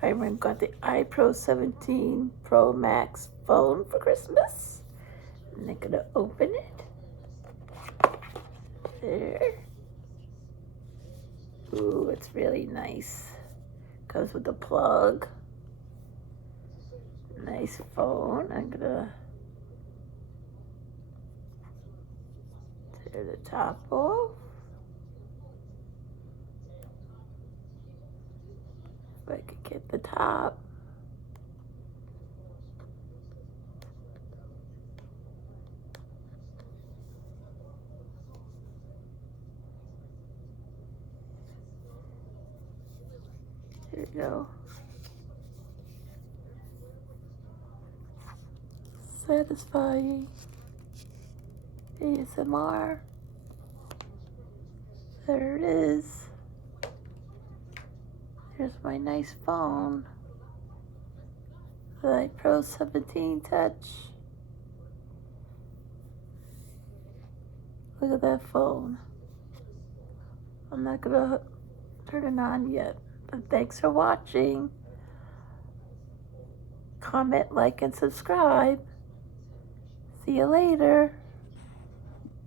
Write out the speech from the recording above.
I got the iPro 17 Pro Max phone for Christmas. And I'm gonna open it. There. Ooh, it's really nice. Comes with a plug. Nice phone. I'm gonna tear the top off. If I could get the top. There you go. Satisfying. ASMR. There it is. Here's my nice phone. The iPro 17 Touch. Look at that phone. I'm not gonna turn it on yet, but thanks for watching. Comment, like, and subscribe. See you later.